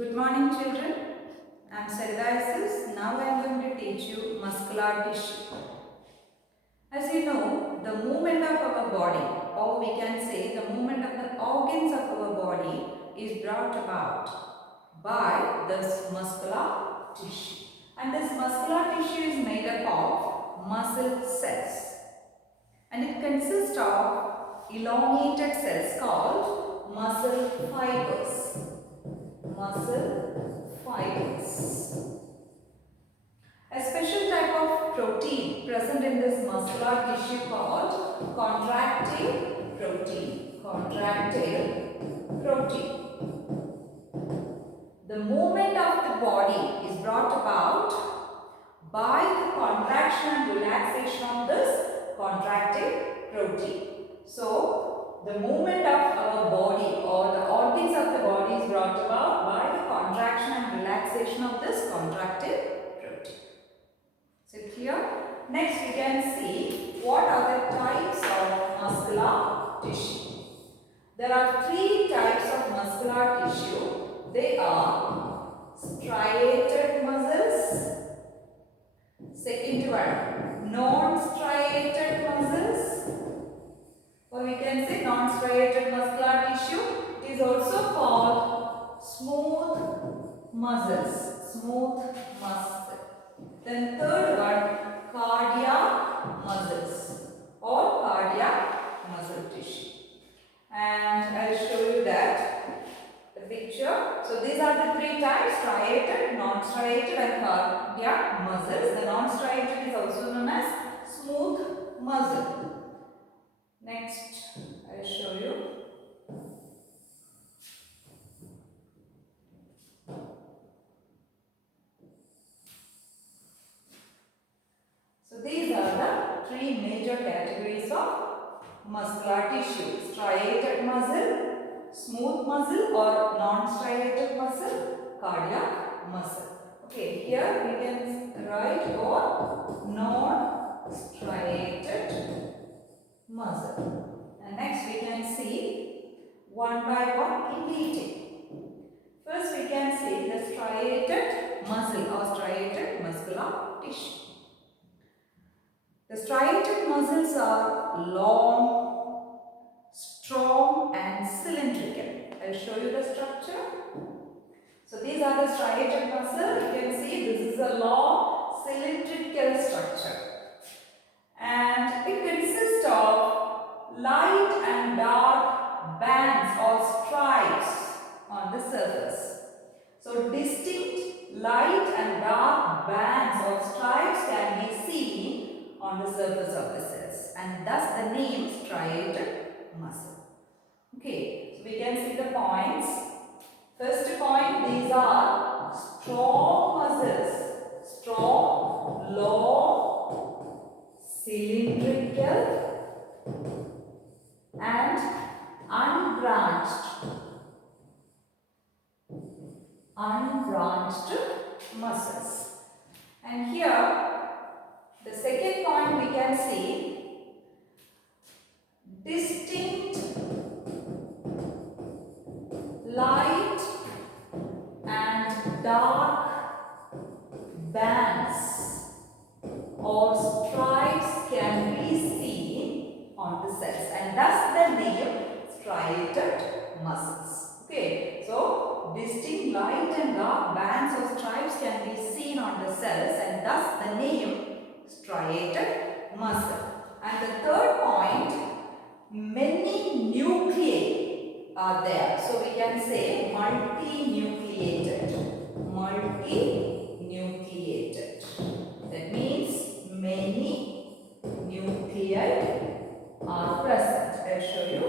Good morning, children. I am Sarida. Now I am going to teach you muscular tissue. As you know, the movement of our body, or we can say the movement of the organs of our body, is brought about by this muscular tissue. And this muscular tissue is made up of muscle cells. And it consists of elongated cells called muscle fibers. Muscle fibers. A special type of protein present in this muscular tissue called contractile protein. Contractile protein. The movement of the body is brought about by the contraction and relaxation of this contractile protein. So, the movement of our body or the organs of the body is brought about by the contraction and relaxation of this contractile protein. So, here, next we can see what are the types of muscular tissue. There are three types of muscular tissue. They are striated muscles. Second one, non-striated muscles. Or we can say non-striated muscular tissue. It is also called smooth muscles. Smooth muscle. Then third one, cardiac muscles or cardiac muscle tissue. And I will show you that the picture. So these are the three types: striated, non-striated and cardiac muscles. The non-striated is also known as smooth muscle. Next, I will show you. So these are the three major categories of muscular tissue: striated muscle, smooth muscle or non-striated muscle, cardiac muscle. Okay, here we can write for non-striated muscle. And next we can see one by one in detail. First we can see the striated muscle or striated muscular tissue. The striated muscles are long, strong and cylindrical. I will show you the structure. So these are the striated muscles. You can see this is a long cylindrical structure. And it consists of light and dark bands or stripes on the surface. So distinct light and dark bands or stripes can be seen on the surface of the cells, and thus the name striated muscle. Okay, so we can see the points. First point, these are strong muscles. Strong, long, cylindrical and unbranched muscles. And here the second point we can see distinct light and dark bands or stripes can be seen on the cells, and thus the name striated muscles. Okay, so distinct light and dark bands or stripes can be seen on the cells, and thus the name striated muscle. And the third point, many nuclei are there. So we can say multi-nucleated. Multi-nucleated. That means many nuclei are present. I will show you.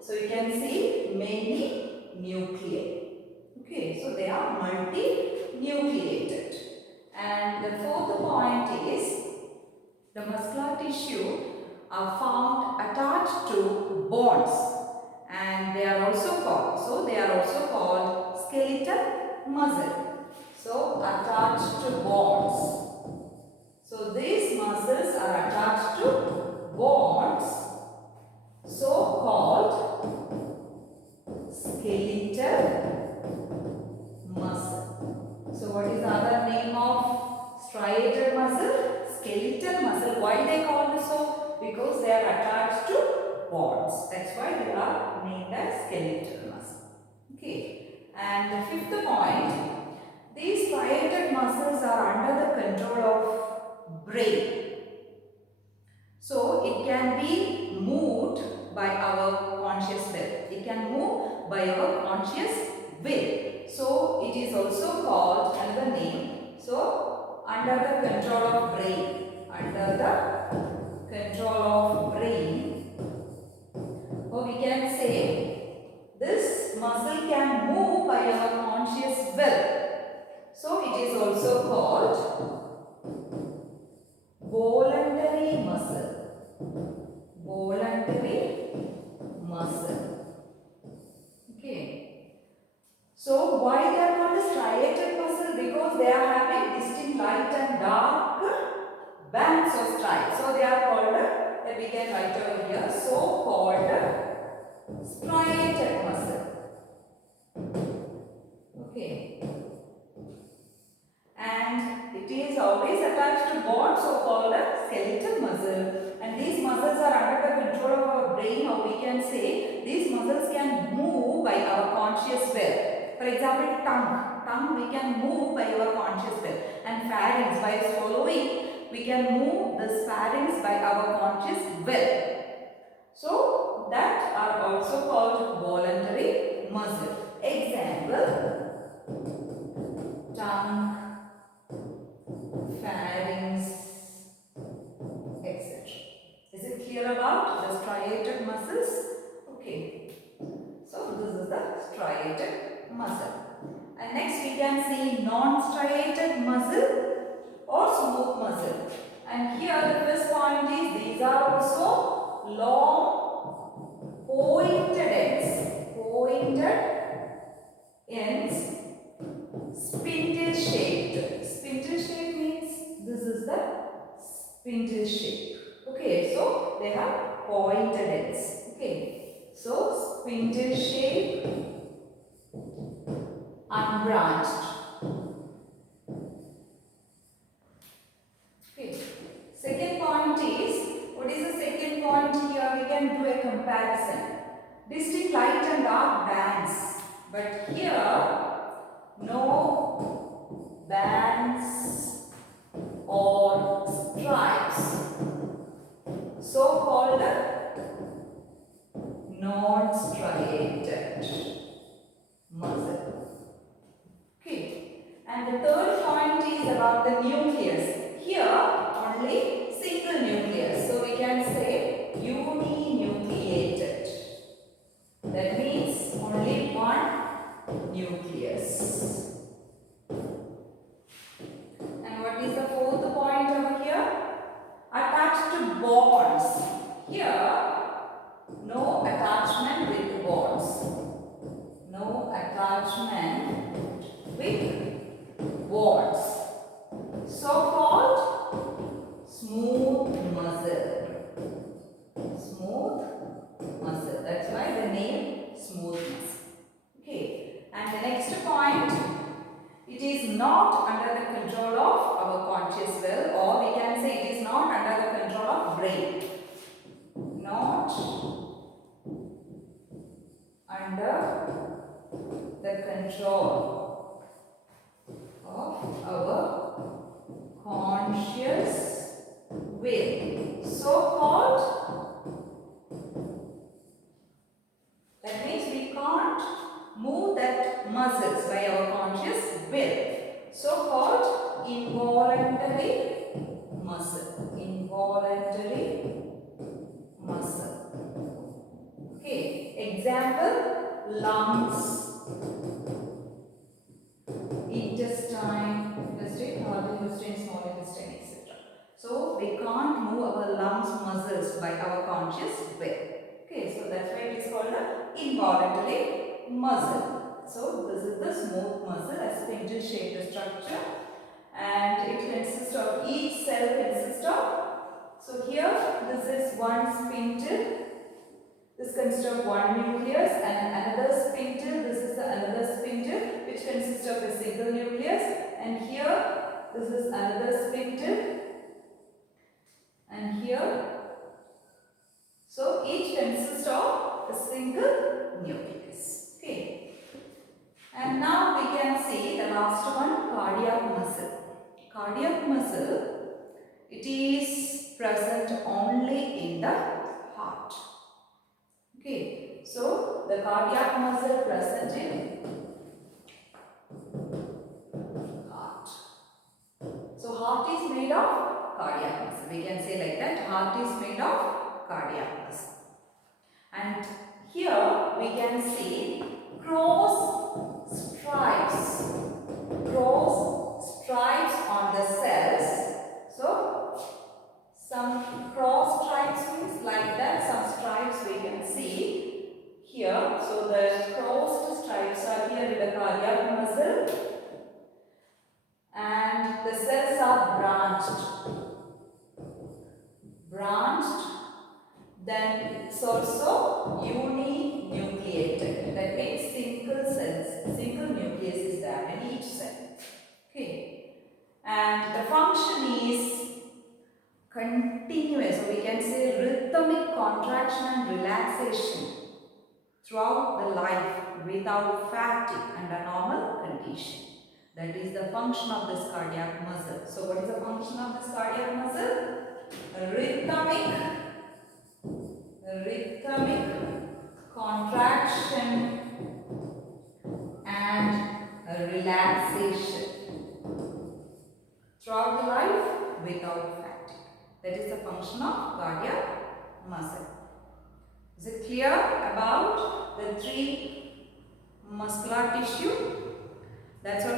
So you can see many nuclei. Okay, so they are multi-nucleated. And the fourth point is the muscular tissue are found attached to bones, and they are also called skeletal muscle. So attached to bones. So these muscles are attached to bones, so called skeletal muscle. why they call this so? Because they are attached to bonds. That's why they are named as skeletal muscle. Okay. And the fifth point, these striated muscles are under the control of brain. So it can be moved by our conscious will. It can move by our conscious will. So it is also called another name. So under the control of brain. Under the control of brain. Or we can say this muscle can move by our conscious will. So it is also called voluntary muscle. Voluntary muscle. Okay. So why they are called striated muscle? Because they are having distinct light and dark bands or stripes. So they are called, we can write over here, so called striated muscle. Okay. And it is always attached to bones, so called a skeletal muscle. And these muscles are under the control of our brain, or we can say these muscles can move by our conscious will. For example, tongue we can move by our conscious will. And pharynx, by swallowing, we can move this pharynx by our conscious will. So that are also called voluntary muscle. Example, tongue, pharynx, etc. Is it clear about the striated muscles? Okay. So this is the striated muscle. And next we can see non-striated muscle or smooth muscle. And here the first point is these are also long pointed ends. Pointed ends, spindle shaped. Spindle shape means this is the spindle shape. Okay, so they have pointed ends. Okay, so spindle shape, unbranched. Okay, second point is, what is the second point here? We can do a comparison. Distinct light and dark bands, but here no bands or stripes, so called non-striated muscle. Okay, and the third point is about the nucleus. Here only single nucleus, so we can say uninucleated. That means only one nucleus. And what is the fourth point over here? Attached to bonds. Here, no attachment with bonds. No attachment with bonds. So called smooth muscle. Smooth muscle. That's why the name smooth muscle. Okay. And the next point, it is not under the control of our conscious will, or we can say it is not under the control of brain. Not under the control of our conscious will. So called, that means we can't move that muscles by our conscious will. So called involuntary muscle. Involuntary muscle. Okay. Example, lungs, intestine, large intestine, small intestine, etc. So we can't move our lungs muscles by our conscious will. Okay, so that's why it is called an involuntary muscle. So this is the smooth muscle, a spindle shaped structure, and it consists of, each cell consists of, so here this is one spindle, this consists of one nucleus, and another spindle, this is another spindle which consists of a single nucleus, and here this is another spindle, and here. So each consists of a single nucleus. Okay. And now we can see the last one, cardiac muscle. Cardiac muscle, it is present only in the heart. Okay. So the cardiac muscle present in heart. So heart is made of cardiac muscle. We can say like that, heart is made of cardiac muscle. And here we can see cross stripes on the cells. So some cross stripes means like that, some stripes we can see here. So the crossed stripes are here in the cardiac muscle, and the cells are branched. Then it's also uninucleated. That means single nucleus is there in each cell. Okay. And the function is continuous. So we can say rhythmic contraction and relaxation throughout the life without fatigue under normal condition. That is the function of this cardiac muscle. So what is the function of this cardiac muscle? Rhythmic contraction and relaxation throughout the life without fatigue. That is the function of cardiac muscle. Is it clear about the three muscular tissue? That's what